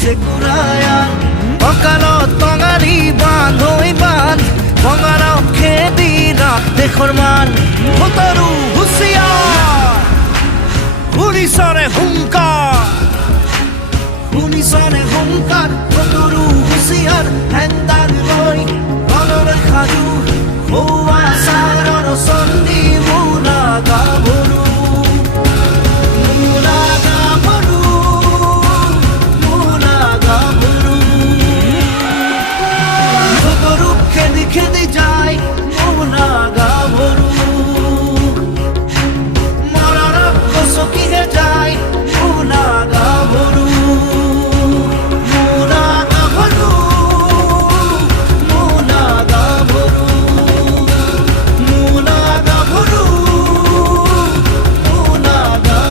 চেকুৰায়ান অকালত টঙালি বান্ধ হৈ বান্ধ বঙাৰাও খেদি ৰাখ দেশৰ মান ভোটৰো হুঁচিয়াৰ শুনিছনে হুংকাৰ শুনিছনে হুংকাৰ ভোটৰো হুঁচিয়াৰ হেন্দাৰ লৈ গণলৈ সাজু সৌৱা চাৰৰ চন্দী মোনা গাভৰু